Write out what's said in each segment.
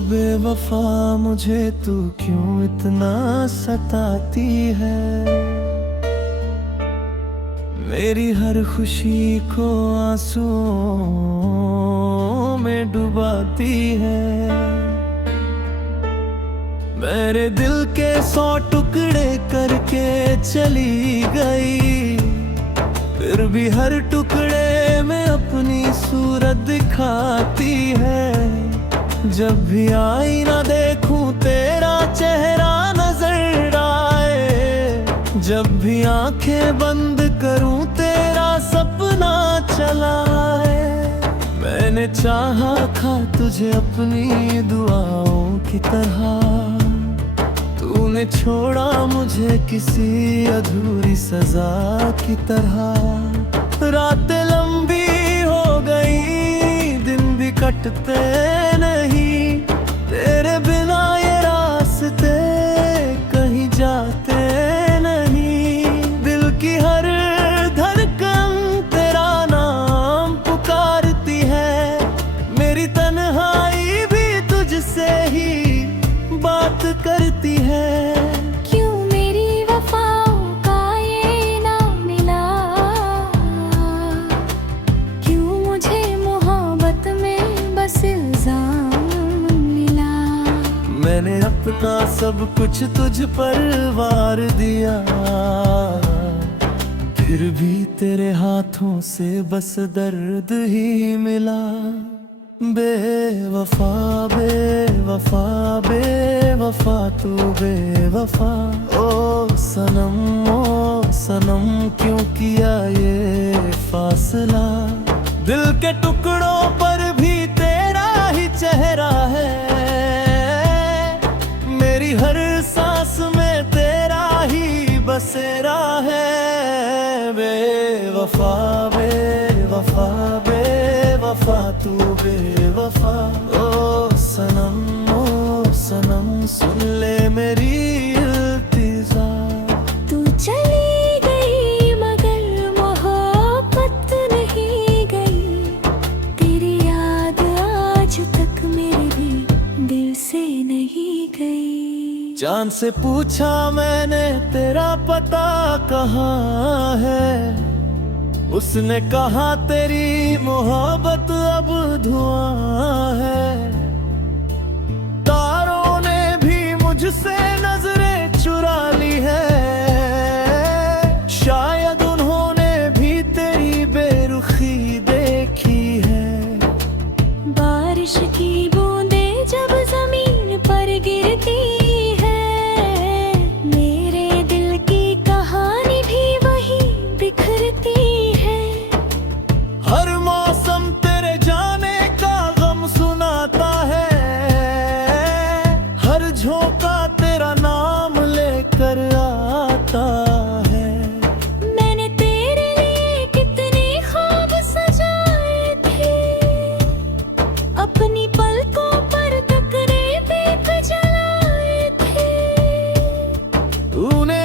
बेवफा मुझे तू क्यों इतना सताती है, मेरी हर खुशी को आंसुओं में डुबाती है। मेरे दिल के 100 टुकड़े करके चली गई, फिर भी हर टुकड़े में अपनी सूरत दिखाती है। जब भी आईना देखूं तेरा चेहरा नजर आए, जब भी आंखें बंद करूं तेरा सपना चला आए। मैंने चाहा था तुझे अपनी दुआओं की तरह, तूने छोड़ा मुझे किसी अधूरी सजा की तरह। रातें लंबी हो गई, दिन भी कटते नहीं, तेरे बिना ये रास्ते कहीं जाते नहीं। दिल की हर धड़कन तेरा नाम पुकारती है, मेरी तन्हाई भी तुझसे ही बात करती है। क्यों मेरी वफाओं का ये ना मिला, क्यों मुझे मोहब्बत में बस इल्जाम मिला। मैंने अपना सब कुछ तुझ पर वार दिया, फिर भी तेरे हाथों से बस दर्द ही मिला। बेवफा बेवफा बेवफा तू बेवफा, ओ सनम क्यों किया ये फासला। दिल के टुकड़ों पर भी तेरा ही चेहरा है, मेरी हर सांस में तेरा ही बसेरा है। बेवफा बेवफा बेवफा तू बेवफा, ओ सनम सुन ले मेरी इल्तिजा। तू चली गई मगर मोहब्बत नहीं गई, तेरी याद आज तक मेरे दिल से नहीं गई। जान से पूछा मैंने तेरा पता कहाँ है, उसने कहा तेरी मोहब्बत अब धुआं है। तारों ने भी मुझसे नजरें चुरा ली है, शायद उन्होंने भी तेरी बेरुखी देखी है। बारिश की बूंदें जब जमीन पर गिरती है, मेरे दिल की कहानी भी वही बिखरती है। हर मौसम तेरे जाने का गम सुनाता है, हर झोंका तेरा नाम लेकर आता है। मैंने तेरे लिए कितने ख्वाब सजाए थे, अपनी पलकों पर तकरे दीप जलाए थे। तूने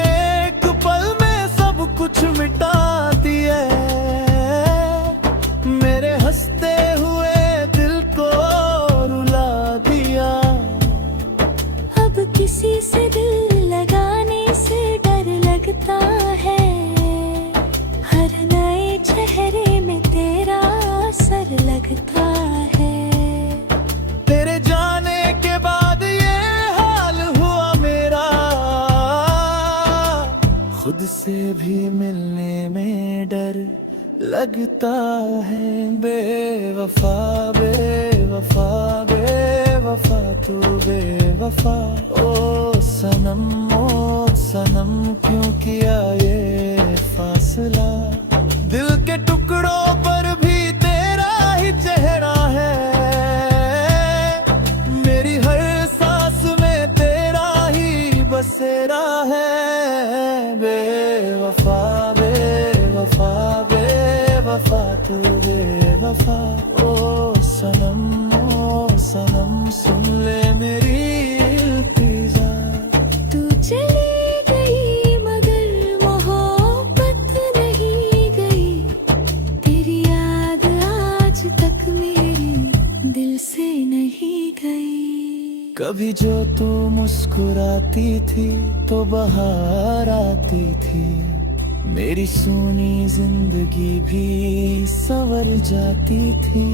एक पल में सब कुछ मिटा दिया, मेरे हंसते हुए दिल को रुला दिया। अब किसी से दिल लगाने से डर लगता है, हर नए चेहरे में तेरा असर लगता है। तेरे जाने के बाद ये हाल हुआ मेरा, खुद से भी मिलने में डर लगता है। बेवफा बेवफा बेवफा तू बेवफा, ओ सनम क्यों किया ये फासला। दिल के टुकड़ों पर भी तेरा ही चेहरा है, मेरी हर सांस में तेरा ही बसेरा है। बेवफा बेवफा बेवफा तू बेवफा, ओ सनम सुन ले मेरी इल्तिजा। तू चली गई मगर मोहब्बत नहीं गई, तेरी याद आज तक मेरे दिल से नहीं गई। कभी जो तू मुस्कुराती थी तो बहार आती थी, मेरी सूनी जिंदगी भी संवर जाती थी।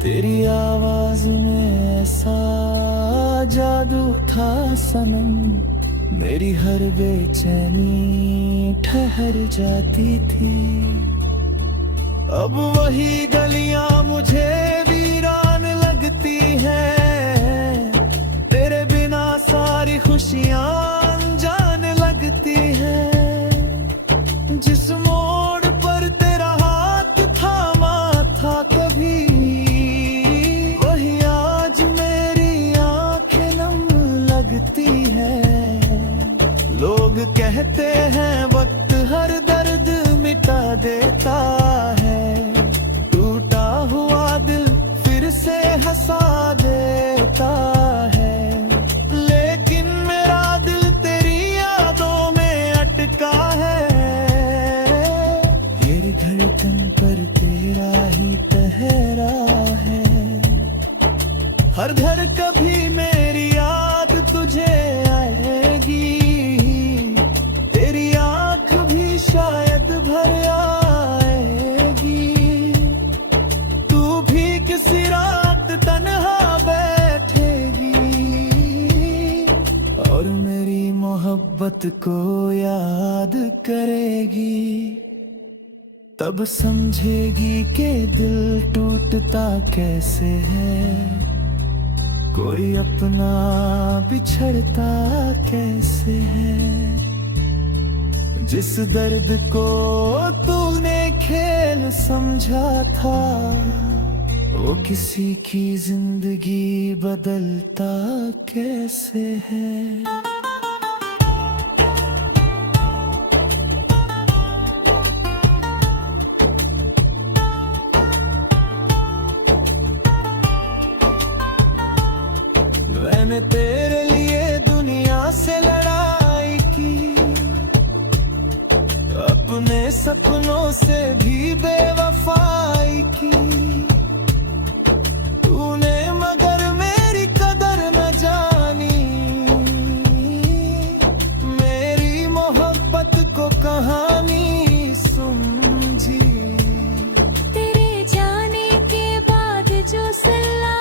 तेरी आवाज में ऐसा जादू था सनम, मेरी हर बेचैनी ठहर जाती थी। अब वही गलियां मुझे वीरान लगती हैं, तेरे बिना सारी खुशियां अनजान लगती हैं। जिस मोड़ पर तेरा हाथ थामा था कभी, वही आज मेरी आंखें नम लगती हैं। लोग कहते हैं वक्त हर दर्द मिटा देता है, टूटा हुआ दिल फिर से हंसा देता है। लेकिन मेरा दिल तेरी यादों में अटका है, मेरी धड़कन पर तेरा ही पहरा है। हर घर कभी मेरी याद तुझे आएगी, तेरी आंख भी शायद भर आएगी। तू भी किसी रात तन्हा बैठेगी और मेरी मोहब्बत को याद करेगी। तब समझेगी कि दिल टूटता कैसे है, कोई अपना बिछड़ता कैसे है। जिस दर्द को तूने खेल समझा था, वो किसी की जिंदगी बदलता कैसे है। मैंने तेरे लिए दुनिया से लड़ाई की, अपने सपनों से भी बेवफाई की। तूने मगर मेरी कदर न जानी, मेरी मोहब्बत को कहानी समझी। तेरे जाने के बाद जो सिला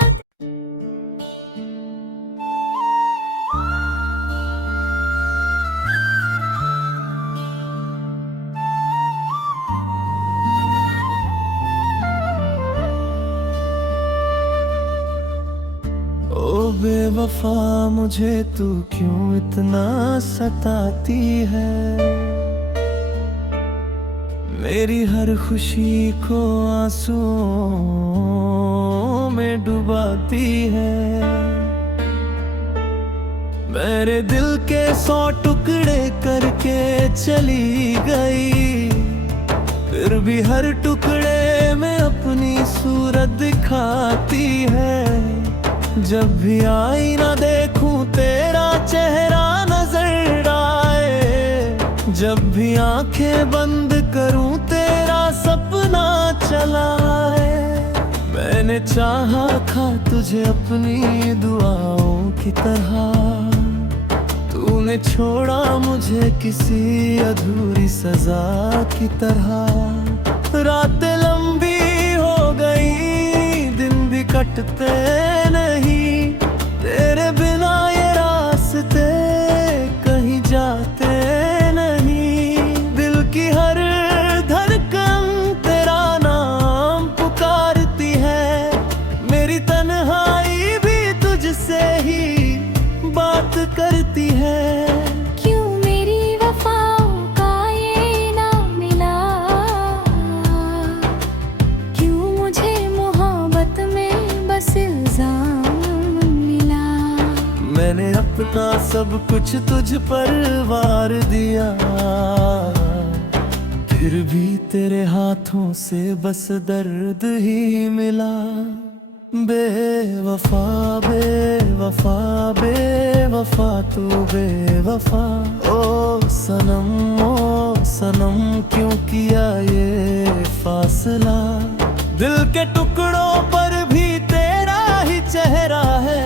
ओ बेवफा, मुझे तू क्यों इतना सताती है, मेरी हर खुशी को आंसुओं में डुबाती है। मेरे दिल के 100 टुकड़े करके चली गई, फिर भी हर टुकड़े में अपनी सूरत दिखाती है। जब भी आईना देखूं तेरा चेहरा नजर आए, जब भी आंखें बंद करूं तेरा सपना चला आए। मैंने चाहा था तुझे अपनी दुआओं की तरह, तूने छोड़ा मुझे किसी अधूरी सजा की तरह। रातें लंबी हो गई, दिन भी कटते नहीं, तेरे बिना ये रास्ते कहीं जाते नहीं। दिल की हर धड़कन तेरा नाम पुकारती है, मेरी तन्हाई भी तुझसे ही बात करती है। क्यों मेरी वफाओं का ये ना मिला, क्यों मुझे मोहब्बत में बस इल्जाम मिला। मैंने अपना सब कुछ तुझ पर वार दिया, फिर भी तेरे हाथों से बस दर्द ही मिला। बेवफा बेवफा बेवफा तू बेवफा, ओ सनम क्यों किया ये फासला। दिल के टुकड़ों पर भी तेरा ही चेहरा है,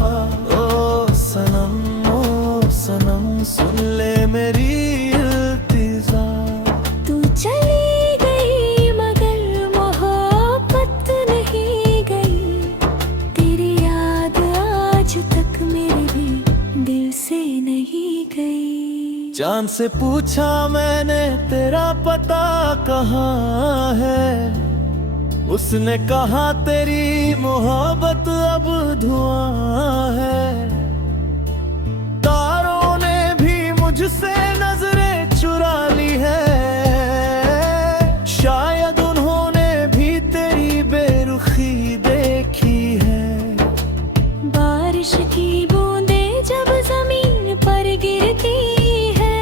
बेवफा ओ सनम सुन ले मेरी इल्तिजा। तू चली गई मगर मोहब्बत नहीं गई, तेरी याद आज तक मेरे भी दिल से नहीं गई। चांद से पूछा मैंने तेरा पता कहाँ है, उसने कहा तेरी मोहब्बत अब धुआं है। तारों ने भी मुझसे नजरें चुरा ली है, शायद उन्होंने भी तेरी बेरुखी देखी है। बारिश की बूंदें जब जमीन पर गिरती है,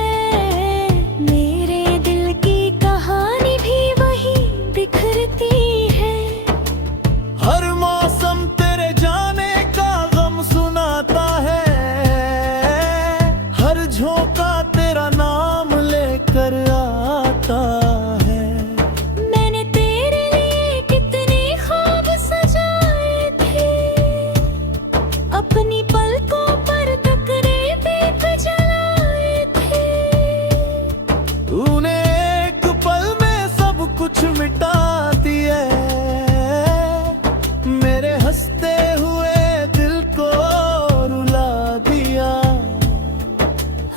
मेरे दिल की कहानी भी वही बिखरती है। हर मौसम तेरे जाने का गम सुनाता है, हर झोंका तेरा नाम लेकर आता है। मैंने तेरे लिए कितने ख्वाब सजाए थे, अपनी पलकों पर तकरीरें जलाए थे। तूने एक पल में सब कुछ मिटा दिया, मेरे हंसते हुए दिल को रुला दिया।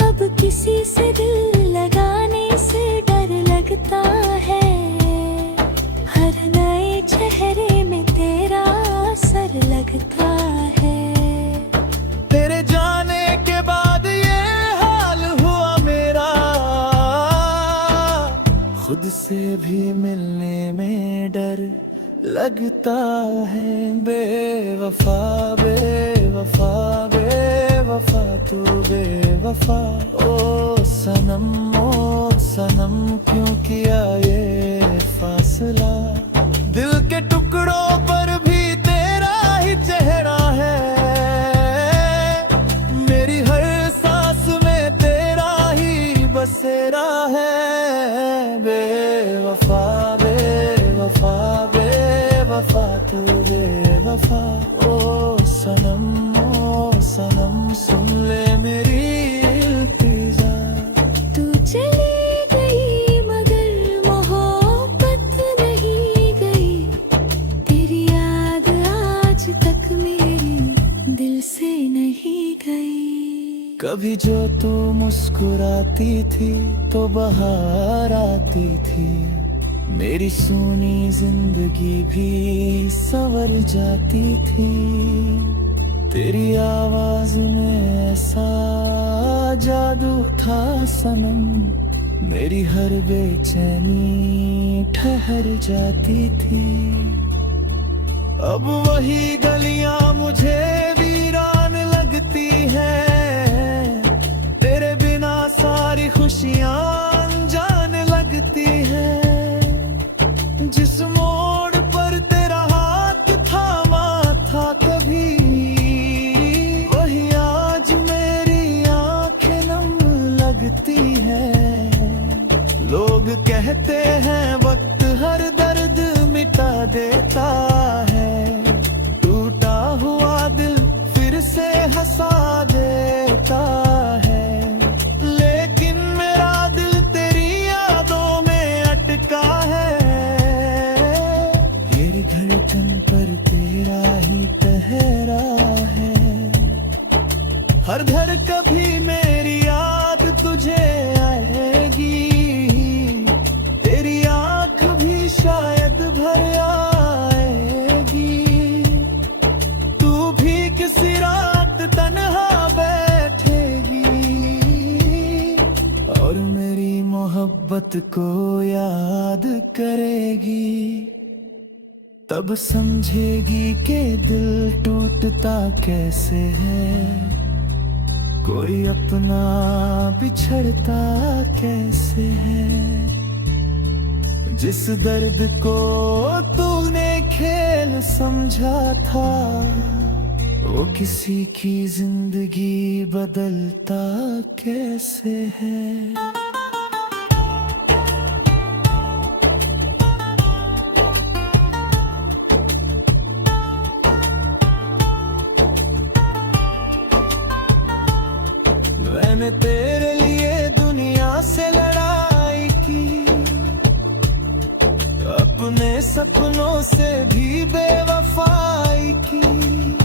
अब किसी से दिल लगाने से डर लगता है, हर नए चेहरे में तेरा असर लगता है। तेरे जाने के बाद ये हाल हुआ मेरा, खुद से भी मिलने में डर लगता है। बेवफा बेवफा बेवफा तू बेवफा ओ सनम क्यों किया ये फासला। दिल के टुकड़ों पर भी तेरा ही चेहरा है, मेरी हर सांस में तेरा ही बसेरा है। बेवफा बेवफा बेवफा तू बेवफा ओ सनम सुन ले मेरी इल्तिजा। तू चली गई मगर मोहब्बत नहीं गई, तेरी याद आज तक मेरे दिल से नहीं गई। कभी जो तू मुस्कुराती थी तो बहार आती थी, मेरी सूनी जिंदगी भी संवर जाती थी। तेरी आवाज में ऐसा जादू था सनम, मेरी हर बेचैनी ठहर जाती थी। अब वही गलियां मुझे वीरान लगती हैं, तेरे बिना सारी खुशियां अनजान लगती हैं। जिस मोड़ पर तेरा हाथ थामा था कभी, वही आज मेरी आंखें नम लगती हैं। लोग कहते हैं वक्त हर दर्द मिटा देता है, टूटा हुआ दिल फिर से हंसा देता है। लेकिन मेरा दिल तेरी यादों में अटका है, मेरी धड़कन पर तेरा ही पहरा है। हर घर कभी मेरी याद तुझे आएगी, तेरी आंख भी शायद भर आएगी। तू भी किसी रात तन्हा बैठेगी और मेरी मोहब्बत को याद करेगी। तब समझेगी कि दिल टूटता कैसे है, कोई अपना बिछड़ता कैसे है। जिस दर्द को तूने खेल समझा था, वो किसी की जिंदगी बदलता कैसे है। मैंने तेरे लिए दुनिया से लड़ाई की, अपने सपनों से भी बेवफाई की।